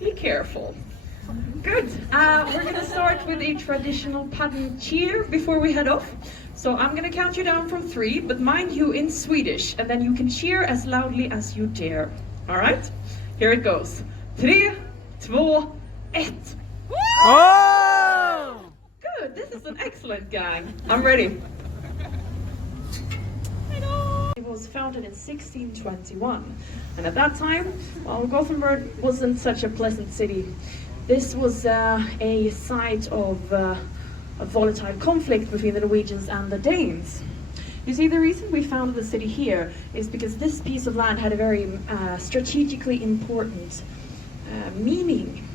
Be careful. Good. We're going to start with a traditional Paddan cheer before we head off. So I'm going to count you down from 3, but mind you in Swedish, and then you can cheer as loudly as you dare. All right? Here it goes. 3, 2, 1. Oh! Good. This is an excellent gang. I'm ready. It was founded in 1621, and at that time, well, Gothenburg wasn't such a pleasant city. This was a site of a volatile conflict between the Norwegians and the Danes. You see, the reason we founded the city here is because this piece of land had a very strategically important meaning.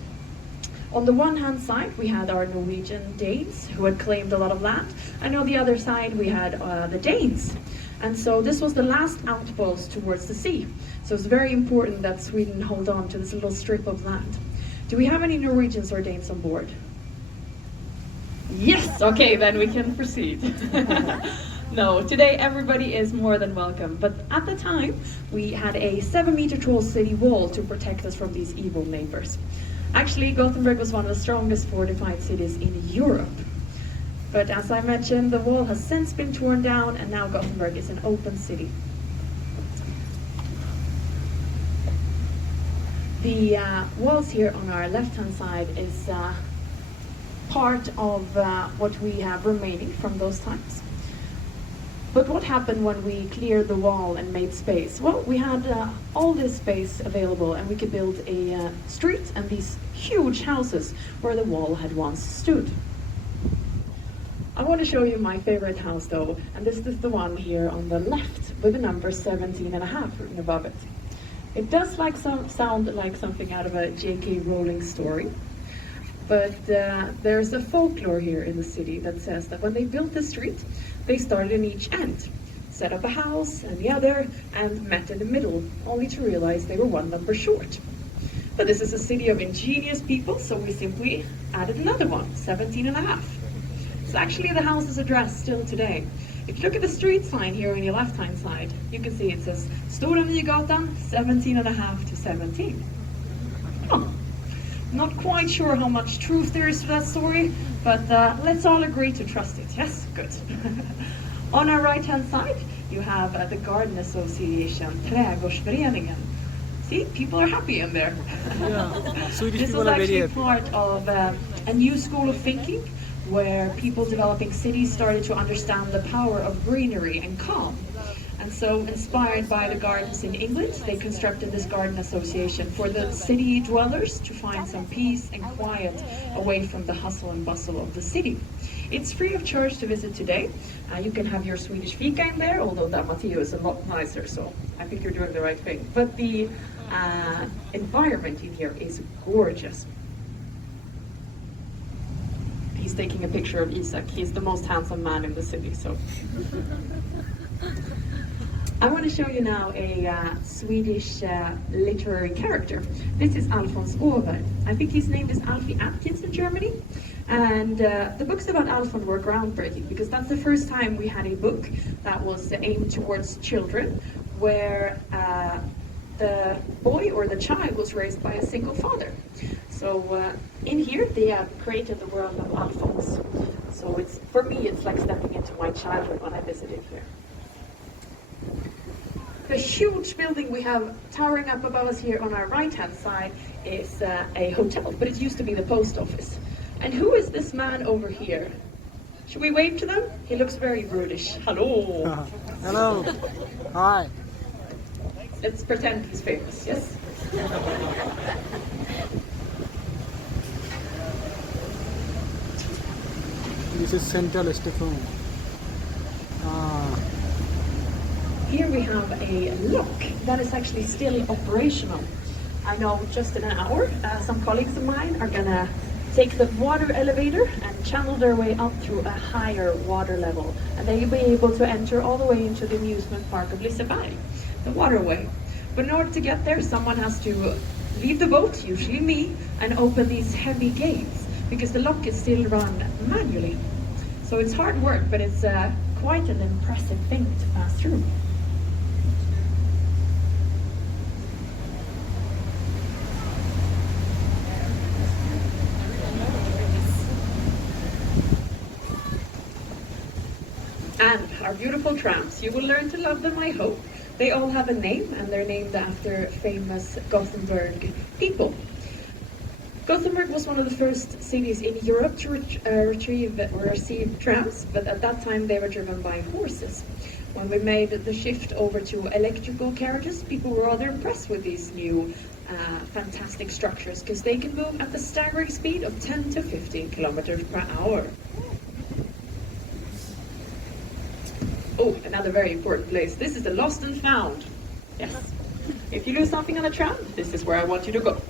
On the one hand side, we had our Norwegian Danes who had claimed a lot of land, and on the other side, we had the Danes. And so this was the last outpost towards the sea. So it's very important that Sweden hold on to this little strip of land. Do we have any Norwegians or Danes on board? Yes, okay, then we can proceed. No, today everybody is more than welcome. But at the time, we had a 7-meter tall city wall to protect us from these evil neighbors. Actually, Gothenburg was one of the strongest fortified cities in Europe. But as I mentioned, the wall has since been torn down, and now Gothenburg is an open city. The walls here on our left-hand side is part of what we have remaining from those times. But what happened when we cleared the wall and made space? Well, we had all this space available, and we could build a street and these huge houses where the wall had once stood. I want to show you my favorite house though, and this is the one here on the left with the number 17.5 written above it. It does sound like something out of a J.K. Rowling story, but there's a folklore here in the city that says that when they built the street, they started in each end, set up a house and the other, and met in the middle, only to realize they were one number short. But this is a city of ingenious people, so we simply added another one, 17.5. It's actually the house's address still today. If you look at the street sign here on your left-hand side, you can see it says Stora Nygatan, 17.5 to 17. Oh, not quite sure how much truth there is to that story, but let's all agree to trust it. Yes, good. On our right-hand side, you have the Garden Association, Trädgårdsföreningen. See, people are happy in there. Yeah, Swedish This people is are very actually happy. part of a new school of thinking, where people developing cities started to understand the power of greenery and calm. And so, inspired by the gardens in England, they constructed this garden association for the city dwellers to find some peace and quiet away from the hustle and bustle of the city. It's free of charge to visit today. You can have your Swedish fika in there, although that Matteo is a lot nicer, so I think you're doing the right thing. But the environment in here is gorgeous. He's taking a picture of Isaac. He's the most handsome man in the city, so. I want to show you now a Swedish literary character. This is Alfons Åberg. I think his name is Alfie Atkins in Germany. And the books about Alfons were groundbreaking because that's the first time we had a book that was aimed towards children, where the boy or the child was raised by a single father. So in here they have created the world of Alfons. So it's, for me, it's like stepping into my childhood when I visited here. The huge building we have towering up above us here on our right-hand side is a hotel, but it used to be the post office. And who is this man over here? Should we wave to them? He looks very brutish. Hello. Hello. Hi. Let's pretend he's famous, yes? This is Central Station. Here we have a lock that is actually still operational. I know just in an hour, some colleagues of mine are gonna take the water elevator and channel their way up through a higher water level. And they'll be able to enter all the way into the amusement park of Liseberg, the waterway. But in order to get there, someone has to leave the boat, usually me, and open these heavy gates, because the lock is still run manually. So it's hard work, but it's quite an impressive thing to pass through. And our beautiful trams, you will learn to love them, I hope. They all have a name, and they're named after famous Gothenburg people. Gothenburg was one of the first cities in Europe to receive trams, but at that time they were driven by horses. When we made the shift over to electrical carriages, people were rather impressed with these new fantastic structures because they can move at the staggering speed of 10 to 15 kilometers per hour. Oh, another very important place. This is the lost and found. Yes. If you lose something on a tram, this is where I want you to go.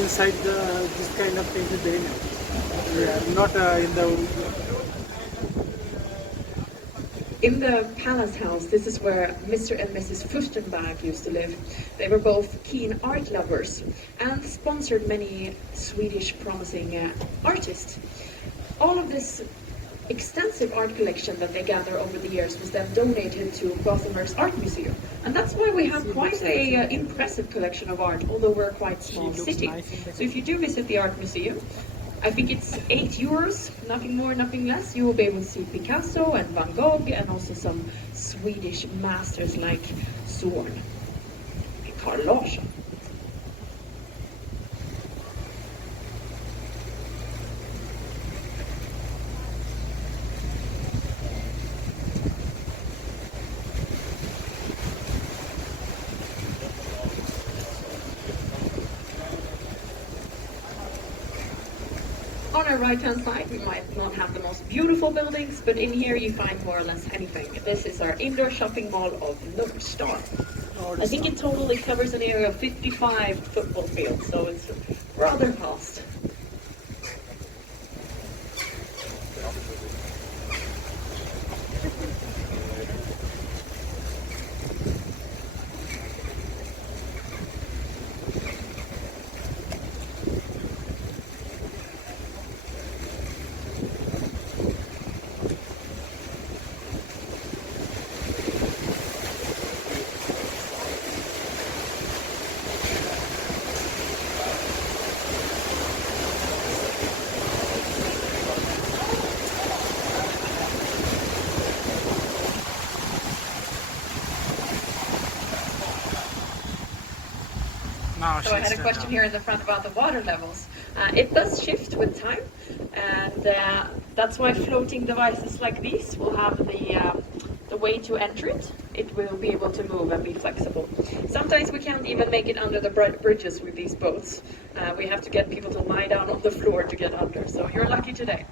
Inside this kind of thing is very nice. Yeah, not in the. In the palace house, this is where Mr. and Mrs. Furstenberg used to live. They were both keen art lovers and sponsored many Swedish promising artists. All of this extensive art collection that they gather over the years was then donated to Gothenburg's Art Museum. And that's why we have quite a impressive collection of art, although we're a quite small city. So if you do visit the Art Museum, I think it's €8, nothing more, nothing less. You will be able to see Picasso and Van Gogh and also some Swedish masters like Zorn and Carl Larsson. On our right-hand side, we might not have the most beautiful buildings, but in here you find more or less anything. This is our indoor shopping mall of Nordstar. I think in total it covers an area of 55 football fields, so it's rather vast. So I had a question here in the front about the water levels. It does shift with time, and that's why floating devices like these will have the way to enter it. It will be able to move and be flexible. Sometimes we can't even make it under the bridges with these boats. We have to get people to lie down on the floor to get under, so you're lucky today.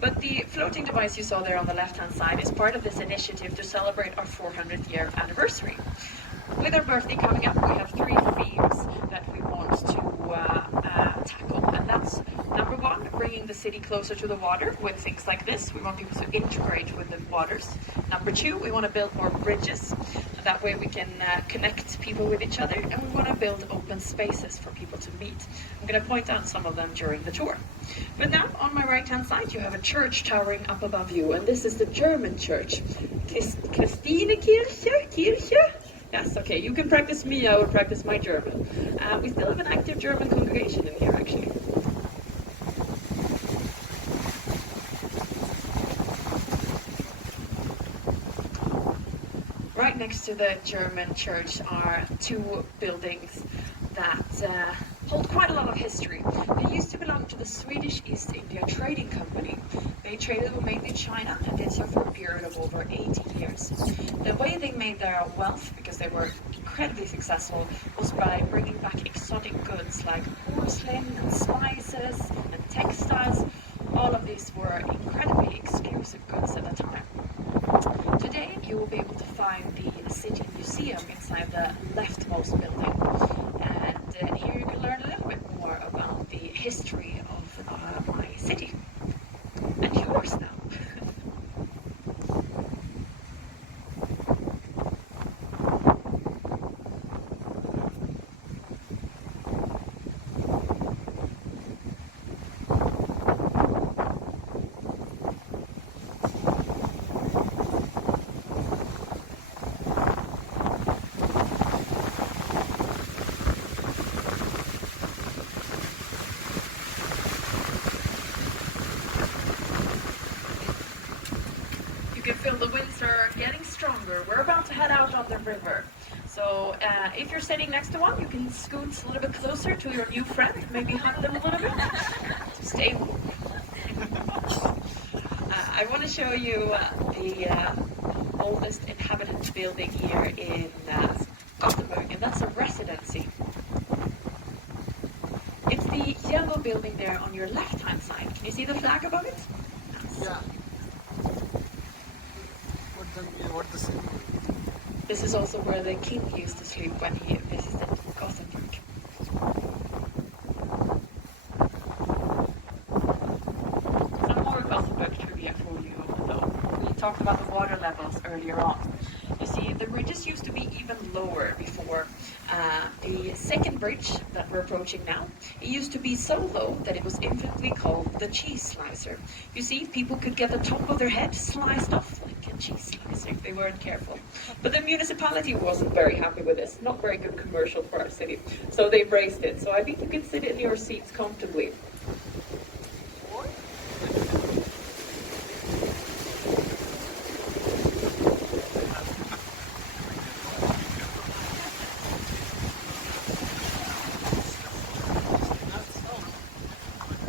But the floating device you saw there on the left-hand side is part of this initiative to celebrate our 400th year anniversary. With our birthday coming up, we have 3 themes that we want to tackle, and that's number 1, bringing the city closer to the water with things like this. We want people to integrate with the waters. Number 2, we want to build more bridges. That way we can connect people with each other, and we want to build open spaces for people to meet. I'm going to point out some of them during the tour. But now, on my right-hand side, you have a church towering up above you, and this is the German church. Kirche? Yes, okay, you can practice me, I will practice my German. We still have an active German congregation in here, actually. Right next to the German church are 2 buildings that hold quite a lot of history. They used to belong to the Swedish East India Trading Company. They traded mainly in China and did so for a period of over 80 years. The way they made their wealth, because they were incredibly successful, was by bringing back exotic goods like porcelain and spices and textiles. All of these were incredibly exclusive goods at the time. Today you will be able to find the City Museum inside the leftmost building, and here you can learn a little bit more about the history of my city, and yours now. can feel the winds are getting stronger. We're about to head out on the river. So if you're sitting next to one, you can scoot a little bit closer to your new friend, maybe hug them a little bit to stay warm. I want to show you the oldest inhabited building here in Gothenburg, and that's a residency. It's the yellow building there on your left-hand side. Can you see the flag above it? Yeah. What the symbol? This is also where the king used to sleep when he visited Gothenburg. Some more Gothenburg trivia for you, though. We talked about the water levels earlier on. You see, the ridges used to be even lower before. The second bridge that we're approaching now, it used to be so low that it was infamously called the cheese slicer. You see, people could get the top of their head sliced off like a cheese slicer if they weren't careful. But the municipality wasn't very happy with this. Not very good commercial for our city. So they raised it. So I think you can sit in your seats comfortably.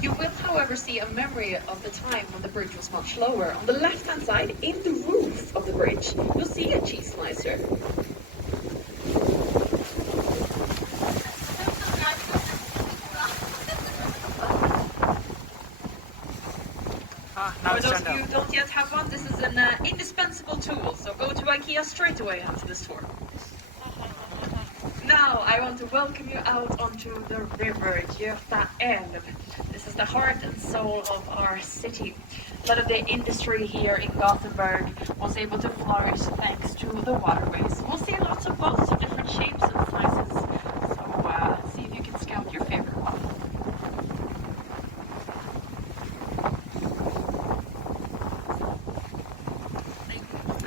You will, however, see a memory of the time when the bridge was much lower. On the left-hand side, in the roof of the bridge, you'll see a cheese slicer. For those of you who don't yet have one, this is an indispensable tool, so go to IKEA straight away after this tour. Now, I want to welcome you out onto the river Göta älv. This is the heart and soul of our city. A lot of the industry here in Gothenburg was able to flourish thanks to the waterways. We'll see lots of boats of different shapes and sizes, so see if you can scout your favorite one.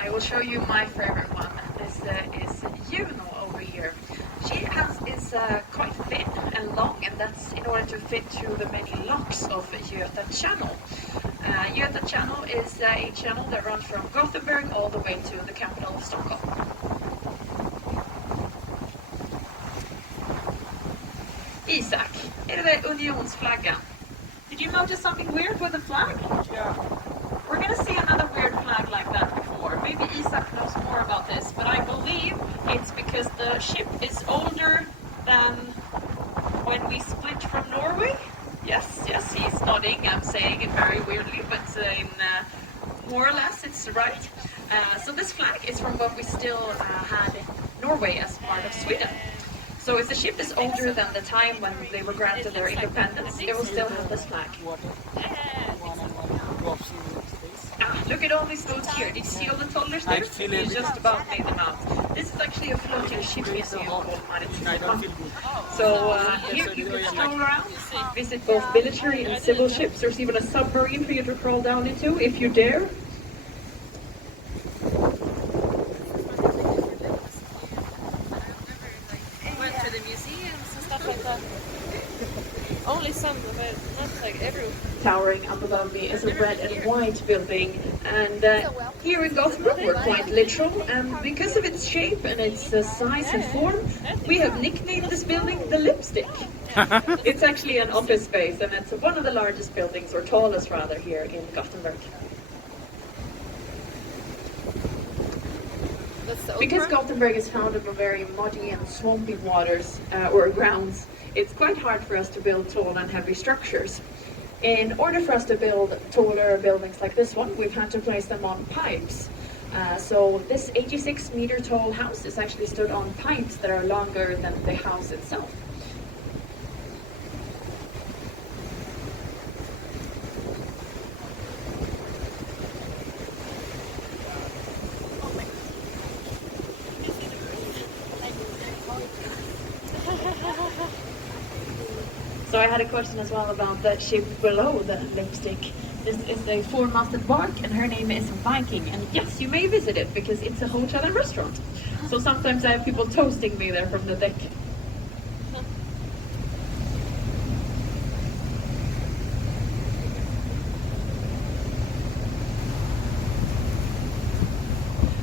I will show you my favorite one. This is Juno over here. She is quite thin and long, and that's in order to fit through the many locks of Göta Channel. Göta Channel is a channel that runs from Gothenburg all the way to the capital of Stockholm. Isak, är det där unionsflaggan? Did you notice something weird with the flag? Yeah. We're going to see another weird flag like that before. Maybe Isak knows more about this, but I believe it's because the ship is older than when we split from Norway. Yes, he's nodding. I'm saying it very weirdly, but more or less it's right. So this flag is from when we still had Norway as part of Sweden. So if the ship is older than the time when they were granted their independence, it will still have this flag. Look at all these boats here. Did you see all the toddlers there? You just about made them out. This is actually a floating ship museum called Maritime. So here you can stroll around, visit both military and civil ships. There's even a submarine for you to crawl down into if you dare. Went to the museums and stuff like that. Only some of it, not like everyone. Towering up above me is a red and white building, and here in Gothenburg we're quite literal, and because of its shape and its size and form, we have nicknamed this building the Lipstick. It's actually an office space, and it's one of the largest buildings, or tallest rather, here in Gothenburg. Because Gothenburg is founded on very muddy and swampy waters or grounds, it's quite hard for us to build tall and heavy structures. In order for us to build taller buildings like this one, we've had to place them on pipes. So this 86-meter tall house is actually stood on pipes that are longer than the house itself. So I had a question as well about the ship below the Lipstick. This is a four-masted bark, and her name is Viking. And yes, you may visit it because it's a hotel and restaurant. So sometimes I have people toasting me there from the deck.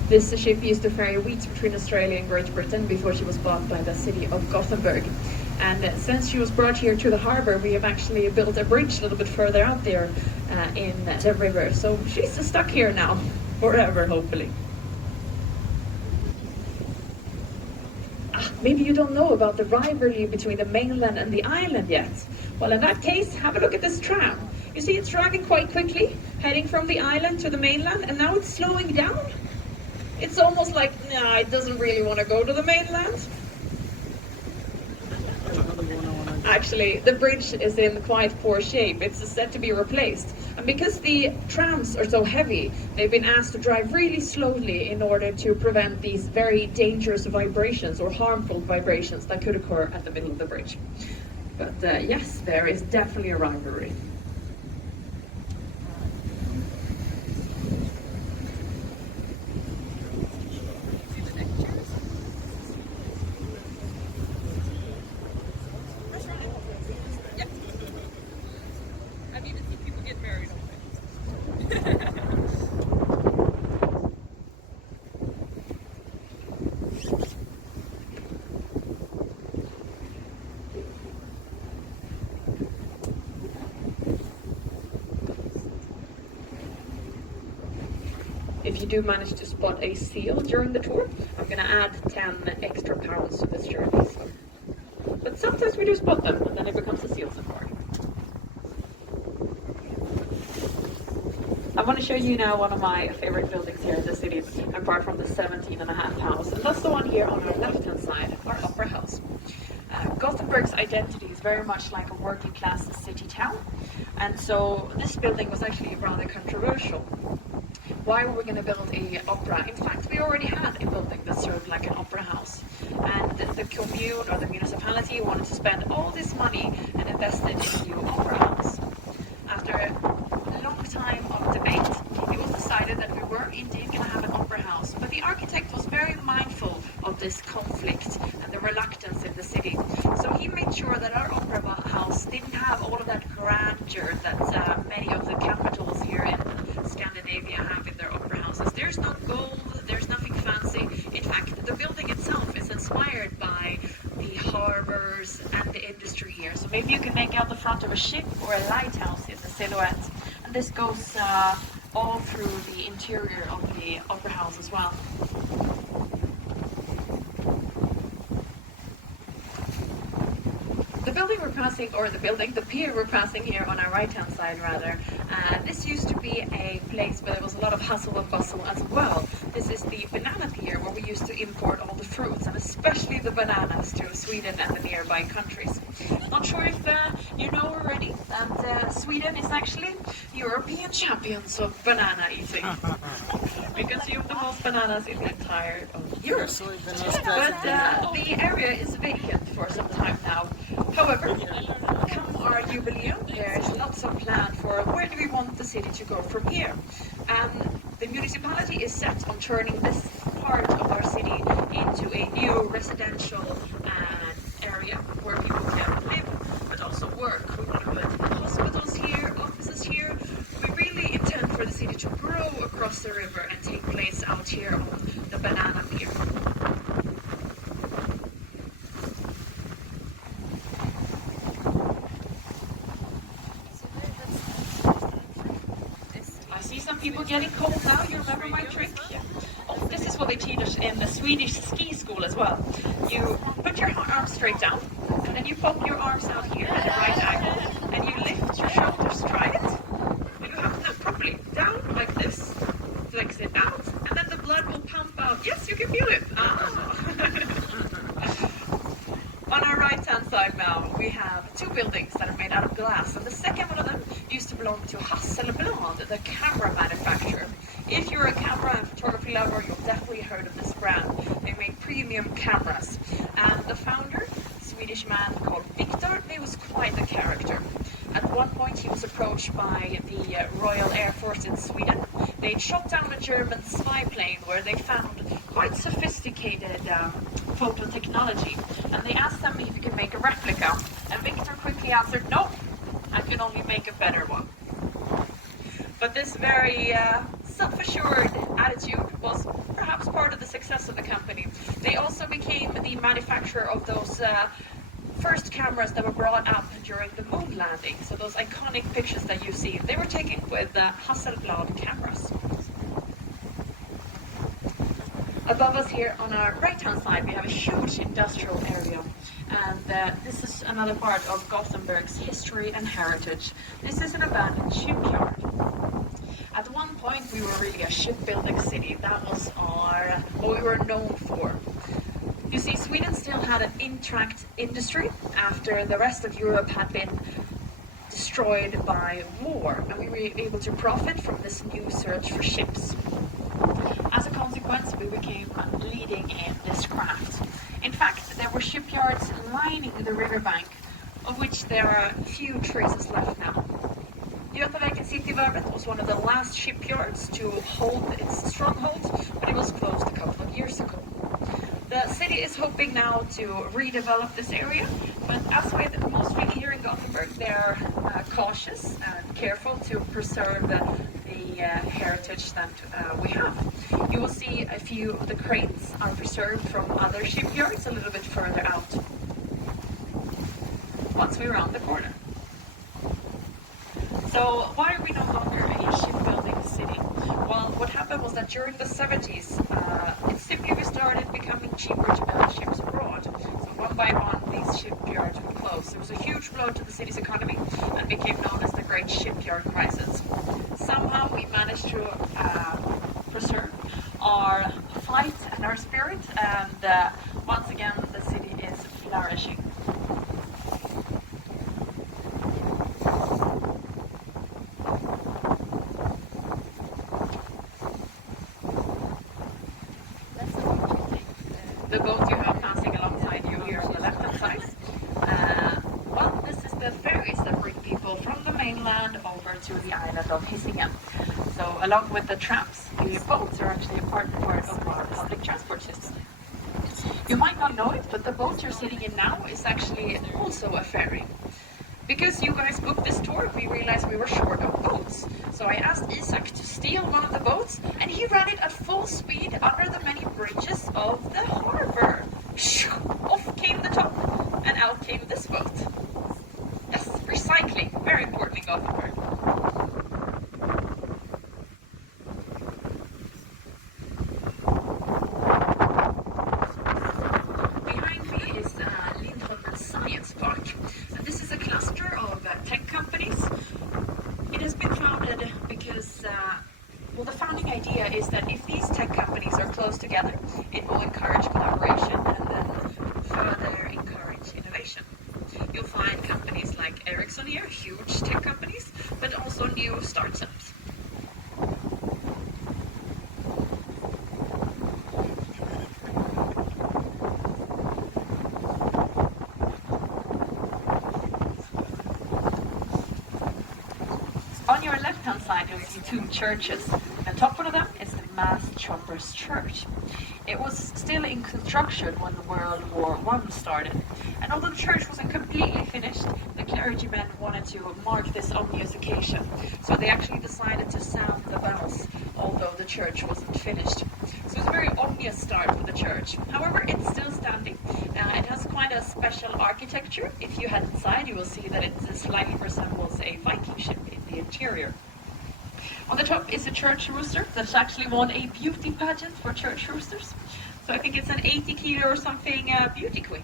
This ship used to ferry wheat between Australia and Great Britain before she was bought by the city of Gothenburg. And since she was brought here to the harbour, we have actually built a bridge a little bit further out there in the river. So she's stuck here now, forever, hopefully. Maybe you don't know about the rivalry between the mainland and the island yet. Well, in that case, have a look at this tram. You see it's driving quite quickly, heading from the island to the mainland, and now it's slowing down. It's almost like, nah, it doesn't really want to go to the mainland. Actually, the bridge is in quite poor shape. It's set to be replaced. And because the trams are so heavy, they've been asked to drive really slowly in order to prevent these very dangerous vibrations or harmful vibrations that could occur at the middle of the bridge. But yes, there is definitely a rivalry. If you do manage to spot a seal during the tour, I'm going to add 10 extra pounds to this journey. So. But sometimes we do spot them, and then it becomes a seal safari. I want to show you now one of my favorite buildings here in the city, apart from the 17.5 house, and that's the one here on our left-hand side, our Opera House. Gothenburg's identity is very much like a working class city town, and so this building was actually rather controversial. Why were we going to build an opera? In fact, we already had a building that served like an opera house, and the commune or the municipality wanted to spend all this money and invest it in a new opera house. After a long time of debate, it was decided that we were indeed going to have an opera house, but the architect was very mindful of this conflict and the reluctance in the city. So he made sure that our opera house didn't have all of that grandeur that many of the capitals here in Scandinavia have in their opera houses. There's no gold, there's nothing fancy. In fact, the building itself is inspired by the harbors and the industry here. So maybe you can make out the front of a ship or a lighthouse in the silhouette. And this goes all through the interior of the opera house as well. The building we're passing, or the pier we're passing here on our right-hand side rather, this used to be a place where there was a lot of hustle and bustle as well. This is the banana pier where we used to import all the fruits, and especially the bananas, to Sweden and the nearby countries. Not sure if you know already that Sweden is actually European champions of banana eating. We consume the most bananas in the entire of Europe. But the area is vacant for some time now. However, come our jubileum, there is lots of plan for where do we want the city to go from here. And the municipality is set on turning this part of our city into a new residential area where people can live, but also work. We want to put hospitals here, offices here. We really intend for the city to grow across the river and take place out here on the banana pier. People getting cold now, you remember my trick? Yeah. Oh, this is what they teach us in the Swedish ski school as well. You put your arms straight down, and then you pop your arms out here at a right angle, and you lift your shoulders, try it. And you have them properly down like this, flex it out, and then the blood will pump out. Yes, you can feel it. On our right-hand side now, we have two buildings that are made out of glass, and the second one of them used to belong to Hasselblad, the camera manufacturer. If you're a camera and photography lover, you've definitely heard of this brand. They make premium cameras. And the founder, a Swedish man called Victor, he was quite a character. At one point he was approached by the Royal Air Force in Sweden. They'd shot down a German spy plane where they found quite sophisticated photo technology. And they asked him if he could make a replica. And Victor quickly answered, no, I can only make a better one. But this very self-assured attitude was perhaps part of the success of the company. They also became the manufacturer of those first cameras that were brought up during the moon landing. So those iconic pictures that you see, they were taken with Hasselblad cameras. Above us here on our right-hand side, we have a huge industrial area. And this is another part of Gothenburg's history and heritage. This is an abandoned shipyard. At one point, we were really a shipbuilding city. That was what we were known for. You see, Sweden still had an intact industry after the rest of Europe had been destroyed by war, and we were able to profit from this new search for ships. As a consequence, we became leading in this craft. In fact, there were shipyards lining the riverbank, of which there are few traces left now. Götaverken Cityvarvet was one of the last shipyards to hold its stronghold, but it was closed a couple of years ago. The city is hoping now to redevelop this area, but as with mostly here in Gothenburg, they're cautious and careful to preserve the heritage that we have. You will see a few of the cranes are preserved from other shipyards a little bit further out once we round the corner. So why are we no longer a shipbuilding city? Well, what happened was that during the 70s, it simply started becoming cheaper to build ships abroad. So one by one, these shipyards would close. There was a huge blow to the city's economy and became known as the Great Shipyard Crisis. Somehow we managed to preserve our flight and our spirit, and once again, the city is flourishing. The boat you have passing alongside you here on the left-hand side. Well, this is the ferries that bring people from the mainland over to the island of Hisingen. So along with the trams, the boats are actually a part of our public transport system. You might not know it, but the boat you're sitting in now is actually also a ferry. Because you guys booked this tour, we realized we were short of boats. So I asked Isak to steal one of the boats, and he ran it at full speed under the many bridges of the harbor. Off came the top, and out came this boat. Yes, recycling, very important in Gothenburg. Behind me is Lindholmen Science Park. And this is a cluster of tech companies. It has been founded because, well, the founding idea is that if these tech companies are close together, it will encourage collaboration and then further encourage innovation. You'll find companies like Ericsson here, huge tech companies, but also new startups. On your left-hand side, you'll see two churches. The top one of them is the Mass Choppers Church. It was still in construction when World War I started. And although the church wasn't completely finished, the clergymen wanted to mark this ominous occasion. So they actually decided to sound the bells, although the church wasn't finished. So it's a very ominous start for the church. However, it's still standing. It has quite a special architecture. If you head inside, you will see that it slightly resembles a Viking ship in the interior. On the top is a church rooster that's actually won a beauty pageant for church roosters. So I think it's an 80 kilo or something beauty queen.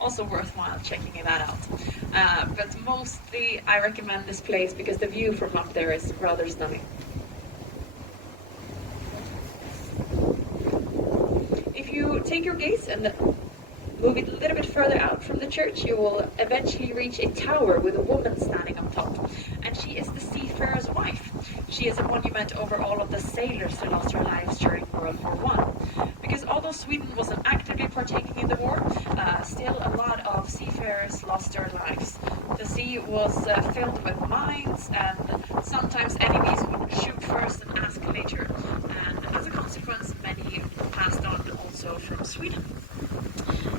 Also worthwhile checking that out. But mostly I recommend this place because the view from up there is rather stunning. If you take your gaze and move it a little bit further out from the church, you will eventually reach a tower with a woman standing on top. And she is the seafarer's wife. She is a monument over all of the sailors who lost their lives during World War I. Because although Sweden wasn't actively partaking in the war, still a lot of seafarers lost their lives. The sea was filled with mines, and sometimes enemies would shoot first and ask later. And as a consequence, many passed on also from Sweden.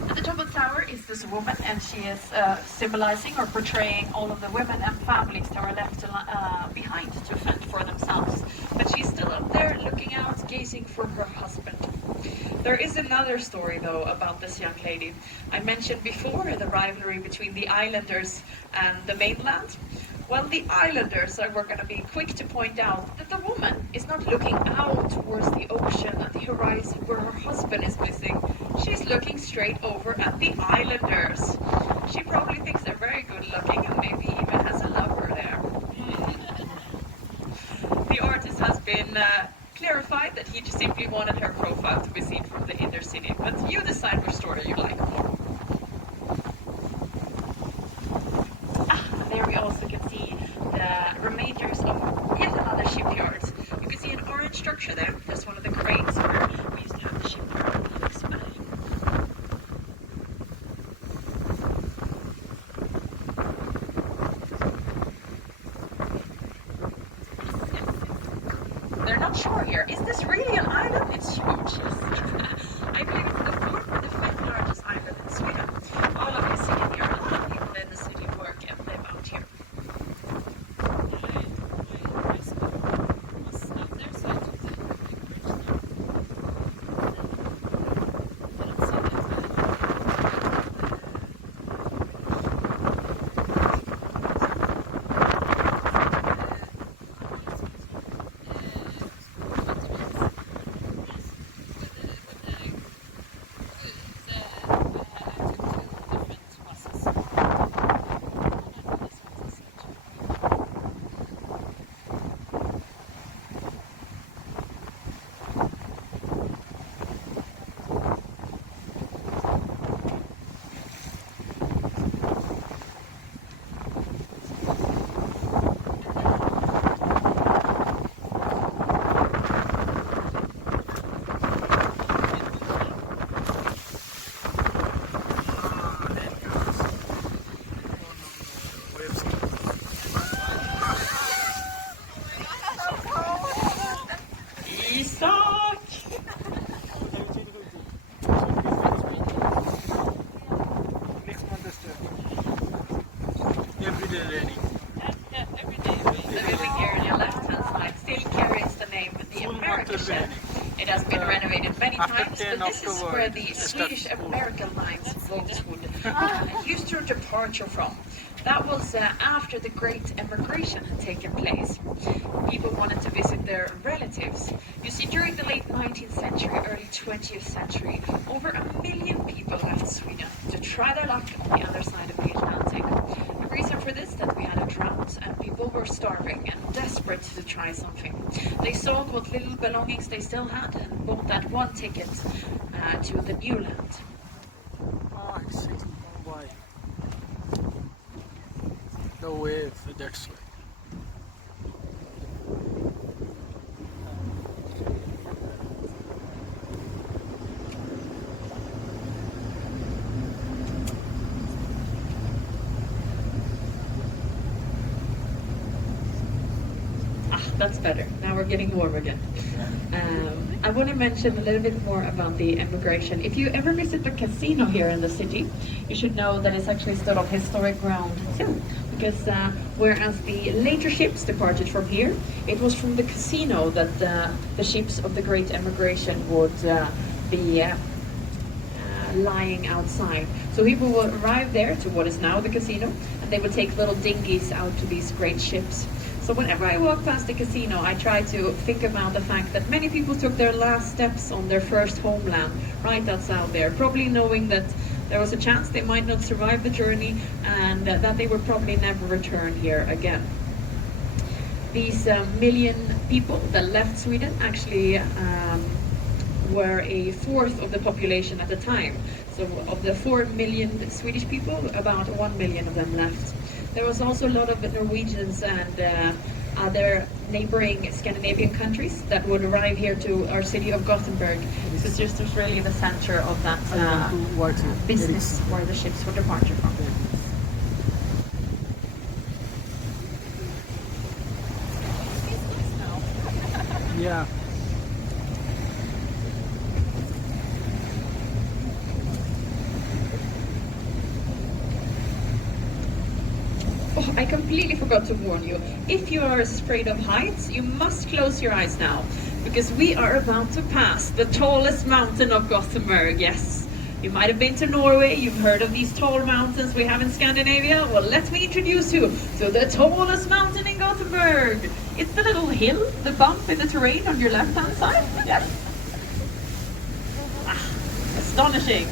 At the top of the tower is this woman, and she is symbolizing or portraying all of the women and families that were left behind to fend for themselves. But she's still up there looking out gazing for her husband. There is another story, though, about this young lady. I mentioned before the rivalry between the islanders and the mainland. Well, the islanders we're going to be quick to point out that the woman is not looking out towards the ocean and the horizon where her husband is missing. She's looking straight over at the islanders. She probably thinks they're very good looking and maybe even has a lover there. The artist has been clarified that he just simply wanted her profile to be seen from the inner city, but you decide which story you like more. There we also can see the remainders of yet another shipyard. You can see an orange structure there. That's one of the cranes where we used to have the shipyard. It looks familiar. They're not sure here. Is this really an island? It's huge. I believe it's the fourth or the fifth largest island in Sweden. All of you see here, a lot of people in the city work and live out here. It has been renovated many times, but this is where the Swedish-American line's boathood used their departure from. That was after the Great Emigration had taken place. People wanted to visit their relatives. You see, during the late 19th century, early 20th century, over 1 million people left Sweden to try their luck on the other side of the Atlantic. The reason for this is that we had a drought and people were starving and desperate to try something. They sold what little belongings they still had and bought that one ticket to the new land. No way, that's way. That's better. Now we're getting warm again. I want to mention a little bit more about the emigration. If you ever visit the casino here in the city, you should know that it's actually still on historic ground too. Because whereas the later ships departed from here, it was from the casino that the ships of the Great Emigration would be lying outside. So people would arrive there to what is now the casino, and they would take little dinghies out to these great ships. So whenever I walk past the casino, I try to think about the fact that many people took their last steps on their first homeland right outside there, probably knowing that there was a chance they might not survive the journey and that they would probably never return here again. These million people that left Sweden actually were a fourth of the population at the time. So of the 4 million Swedish people, about 1 million of them left. There was also a lot of Norwegians and other neighboring Scandinavian countries that would arrive here to our city of Gothenburg. This is just really the center of that business where the ships were departure from. Yeah. Oh, I completely forgot to warn you. If you are afraid of heights, you must close your eyes now. because we are about to pass the tallest mountain of Gothenburg. Yes, you might have been to Norway, you've heard of these tall mountains we have in Scandinavia. Well, let me introduce you to the tallest mountain in Gothenburg. It's the little hill, the bump in the terrain on your left-hand side. Yes. Astonishing.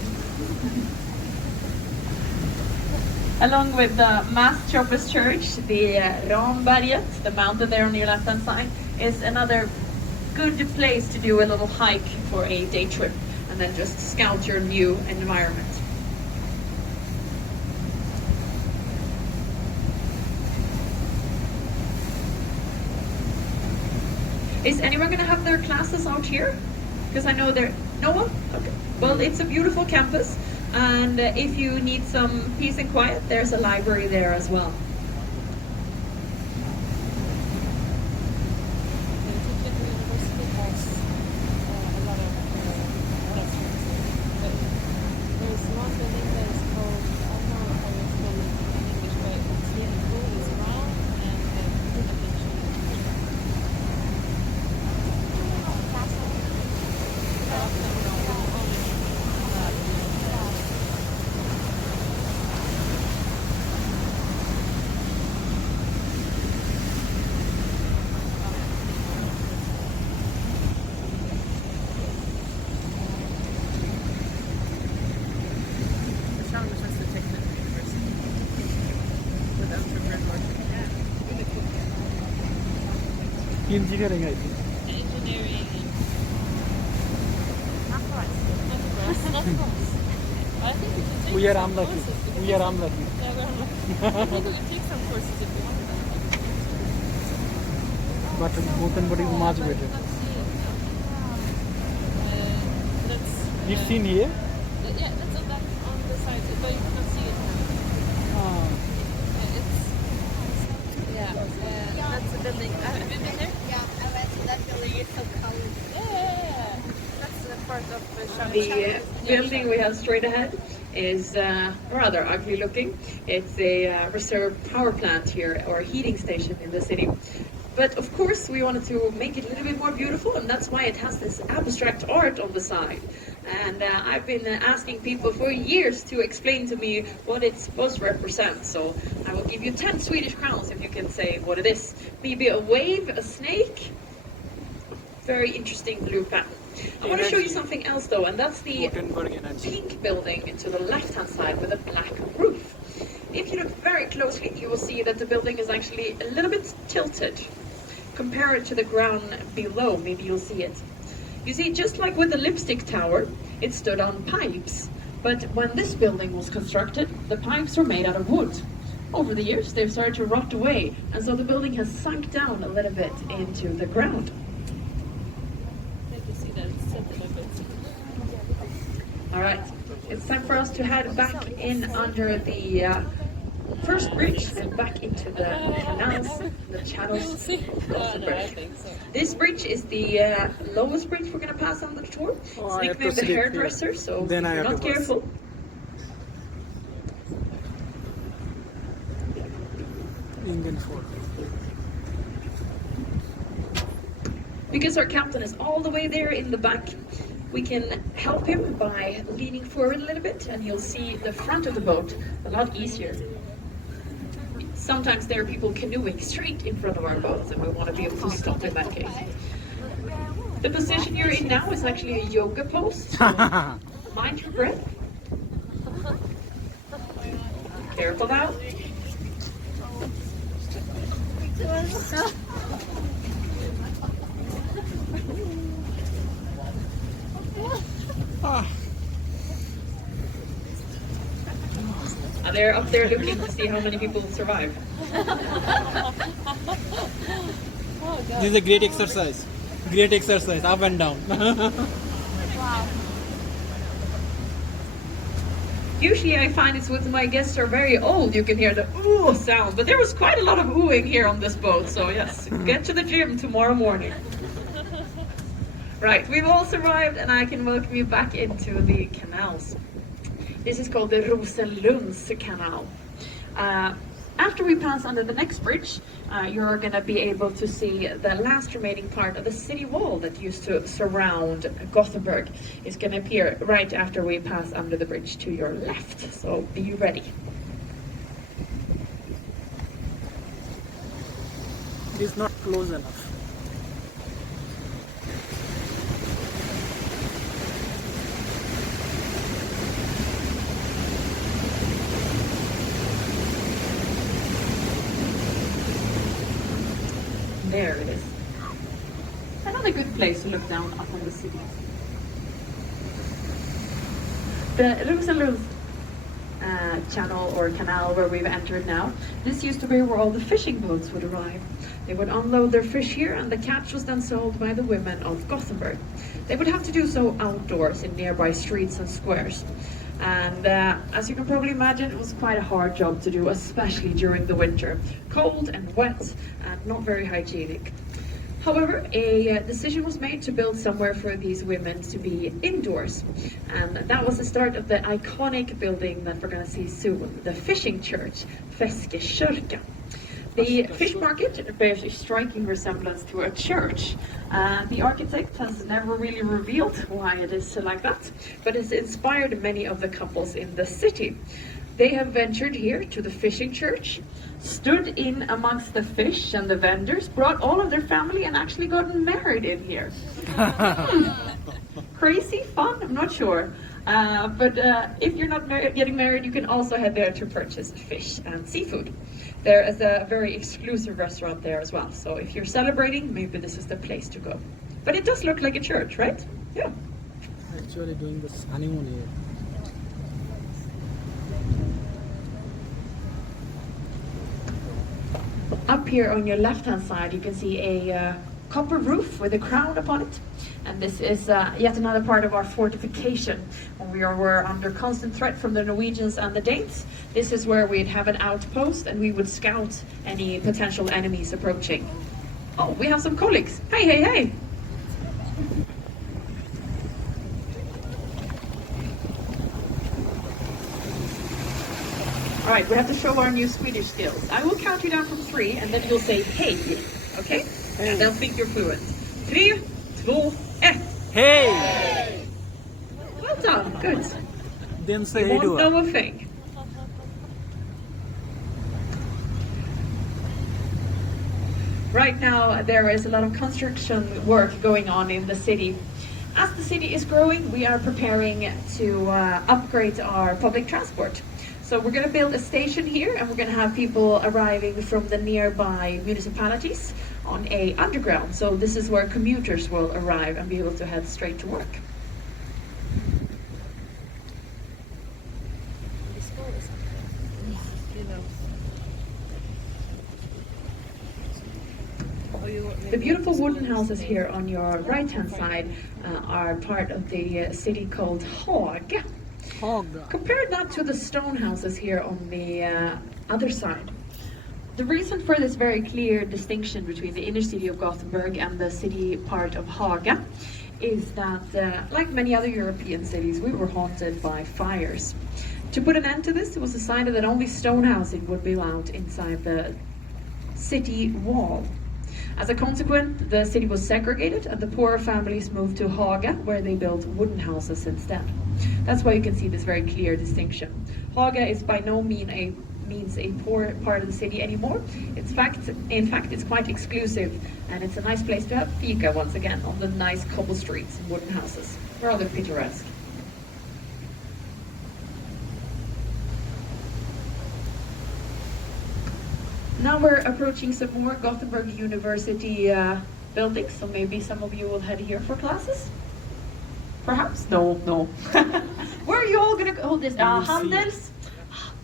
Along with the Mass Choppers Church, the Ramberget, the mountain there on your left-hand side, is another good place to do a little hike for a day trip and then just scout your new environment. Is anyone going to have their classes out here? Because I know there... No one? Okay. Well, it's a beautiful campus. And if you need some peace and quiet, there's a library there as well. Engineering, I think. Engineering. Not for us. Not for us. I think we can take We are some unlucky. courses. We are unlucky. Yeah, we're unlucky. I think we can take some courses if we want them. But Gothenburg is much better. That's, You've seen here? yeah, that's on the side, but you cannot see it now. Ah. That's a building. Have you been there? Yeah, I went to that building. It's so cold. Yeah. That's the part of The building we have straight ahead is rather ugly looking. It's a reserve power plant here, or heating station in the city. But of course we wanted to make it a little bit more beautiful, and that's why it has this abstract art on the side. And I've been asking people for years to explain to me what it's supposed to represent. So I will give you 10 Swedish crowns if you can say what it is. Maybe a wave, a snake. Very interesting blue pattern. I want to show you something else though, and that's the pink building to the left-hand side with a black roof. If you look very closely, you will see that the building is actually a little bit tilted. Compare it to the ground below, maybe you'll see it. You see, just like with the Lipstick Tower, it stood on pipes. But when this building was constructed, the pipes were made out of wood. Over the years, they've started to rot away, and so the building has sunk down a little bit into the ground. All right, it's time for us to head back in under the first bridge and back into the canals, the channels of Gothenburg. This bridge is the lowest bridge we're going to pass on the tour. It's nicknamed the hairdresser, so if you're not careful. Indian food. Because our captain is all the way there in the back, we can help him by leaning forward a little bit, and you'll see the front of the boat a lot easier. Sometimes there are people canoeing straight in front of our boats, and we want to be able to stop in that case. The position you're in now is actually a yoga pose. So mind your breath. Careful now. They're up there looking to see how many people survive. This is a great exercise. Great exercise, up and down. Wow. Usually I find it's when my guests are very old, you can hear the ooh sound, but there was quite a lot of oohing here on this boat, so yes, get to the gym tomorrow morning. Right, we've all survived, and I can welcome you back into the canals. This is called the Rosenlunds Canal. After we pass under the next bridge, you're going to be able to see the last remaining part of the city wall that used to surround Gothenburg. It's going to appear right after we pass under the bridge to your left. So be ready. It is not close enough. There it is. Another good place to look down up on the city. The Rosenlund channel or canal where we've entered now, this used to be where all the fishing boats would arrive. They would unload their fish here and the catch was then sold by the women of Gothenburg. They would have to do so outdoors in nearby streets and squares. And as you can probably imagine, it was quite a hard job to do, especially during the winter. Cold and wet and not very hygienic. However, a decision was made to build somewhere for these women to be indoors. And that was the start of the iconic building that we're going to see soon, the fishing church, Fiskekyrkan. The fish market bears a striking resemblance to a church. The architect has never really revealed why it is like that, but it's inspired many of the couples in the city. They have ventured here to the fishing church, stood in amongst the fish and the vendors, brought all of their family and actually gotten married in here. Crazy fun? I'm not sure. But if you're not getting married, you can also head there to purchase fish and seafood. There is a very exclusive restaurant there as well. So if you're celebrating, maybe this is the place to go. But it does look like a church, right? Yeah. Actually doing this honeymoon here. Up here on your left-hand side, you can see a copper roof with a crown upon it. And this is yet another part of our fortification. When we were under constant threat from the Norwegians and the Danes, this is where we'd have an outpost and we would scout any potential enemies approaching. Oh, we have some colleagues. Hey, hey, hey! All right, we have to show our new Swedish skills. I will count you down from 3 and then you'll say hey, okay? And they'll think you're fluent. 3, 2, 1. Hey! Well done, good. Then say You hey to won't her. know a thing. Right now, there is a lot of construction work going on in the city. As the city is growing, we are preparing to upgrade our public transport. So we're going to build a station here and we're going to have people arriving from the nearby municipalities on a underground. So this is where commuters will arrive and be able to head straight to work. The beautiful wooden houses here on your right-hand side are part of the city called Hage. Compare that to the stone houses here on the other side. The reason for this very clear distinction between the inner city of Gothenburg and the city part of Haga is that, like many other European cities, we were haunted by fires. To put an end to this, it was decided that only stone housing would be allowed inside the city wall. As a consequence, the city was segregated and the poorer families moved to Haga, where they built wooden houses instead. That's why you can see this very clear distinction. Haga is by no means a poor part of the city anymore. In fact, it's quite exclusive, and it's a nice place to have fika once again on the nice cobble streets and wooden houses. Rather picturesque. Now we're approaching some more Gothenburg University buildings, so maybe some of you will head here for classes? Perhaps? No. Where are you all going to hold this? Handels?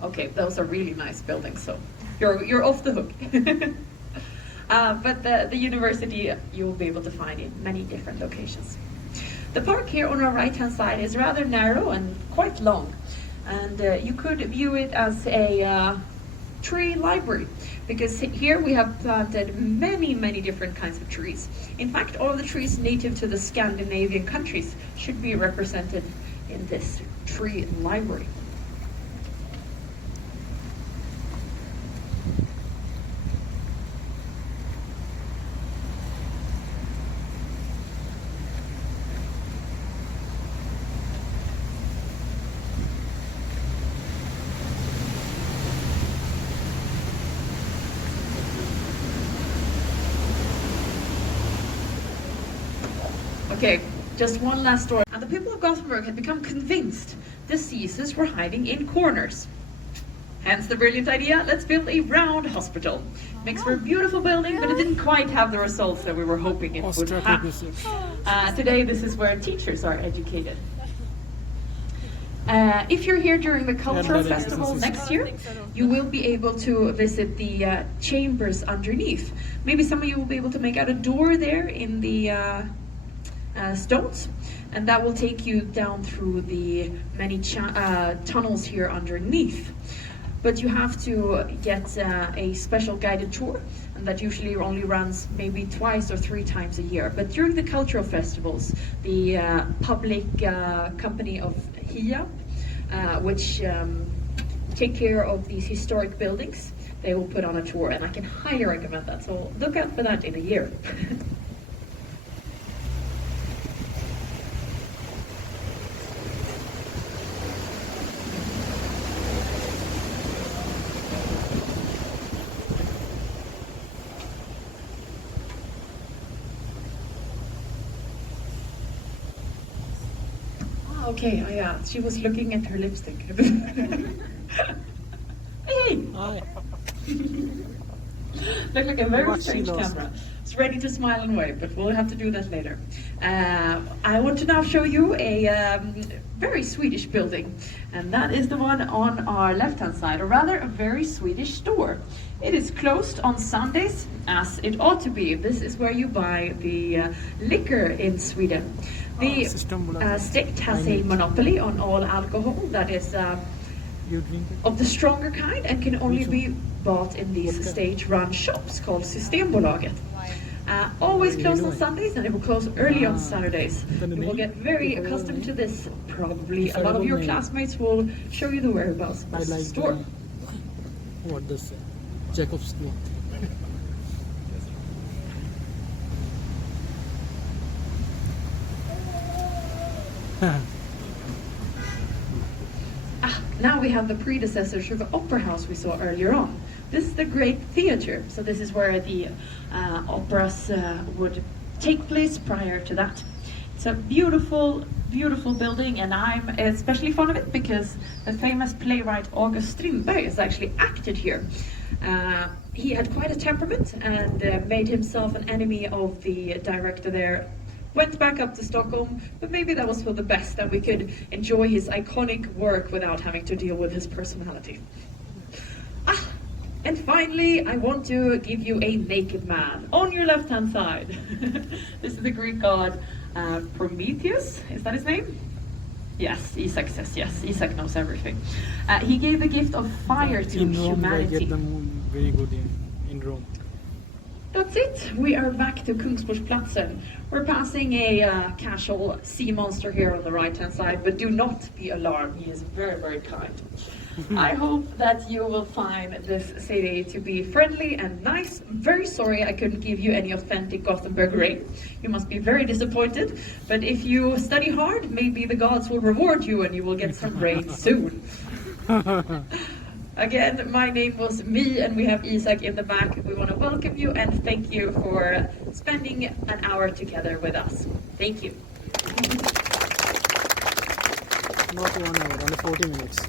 Okay, those are really nice buildings, so you're off the hook. But the university you will be able to find in many different locations. The park here on our right-hand side is rather narrow and quite long, and you could view it as a tree library, because here we have planted many different kinds of trees. In fact, all of the trees native to the Scandinavian countries should be represented in this tree library. Okay, just one last story. And the people of Gothenburg had become convinced diseases were hiding in corners. Hence the brilliant idea, let's build a round hospital. Makes for a beautiful building, but it didn't quite have the results that we were hoping it would have. Today, this is where teachers are educated. If you're here during the cultural festival next year, you will be able to visit the chambers underneath. Maybe some of you will be able to make out a door there in the stones, and that will take you down through the many tunnels here underneath. But you have to get a special guided tour, and that usually only runs maybe twice or 3 times a year. But during the cultural festivals, the public company of Hiab, which take care of these historic buildings, they will put on a tour, and I can highly recommend that. So look out for that in a year. Okay, she was looking at her lipstick. Hey! Hi. Look like a very What she strange lost. camera. It's ready to smile and wave, but we'll have to do that later. I want to now show you a very Swedish building, and that is the one on our left-hand side, or rather a very Swedish store. It is closed on Sundays, as it ought to be. This is where you buy the liquor in Sweden. The state has a monopoly on all alcohol that is You drink it? of the stronger kind and can only be bought in these state-run shops called Systembolaget. Always closed on Sundays, and it will close early on Saturdays. You will get very accustomed to this, probably. A lot of your classmates will show you the whereabouts of I this like store. what this Jacob's cloth. Now we have the predecessors of the opera house we saw earlier on. This is the Great Theatre, so this is where the operas would take place prior to that. It's a beautiful, beautiful building, and I'm especially fond of it because the famous playwright August Strindberg is actually acted here. He had quite a temperament and made himself an enemy of the director there. Went back up to Stockholm, but maybe that was for the best, that we could enjoy his iconic work without having to deal with his personality. And finally, I want to give you a naked man on your left-hand side. This is the Greek god Prometheus, is that his name? Yes, Isaac says yes. Isaac knows everything. He gave the gift of fire to In Rome, I humanity. get them very good in Rome. That's it. We are back to Kungsportsplatsen. We're passing a casual sea monster here on the right-hand side, but do not be alarmed. He is very, very kind. I hope that you will find this city to be friendly and nice. Very sorry I couldn't give you any authentic Gothenburg rain. You must be very disappointed, but if you study hard, maybe the gods will reward you and you will get some rain soon. Again, my name was Mi, and we have Isaac in the back. We want to welcome you and thank you for spending an hour together with us. Thank you. Not 1 hour, only 40 minutes.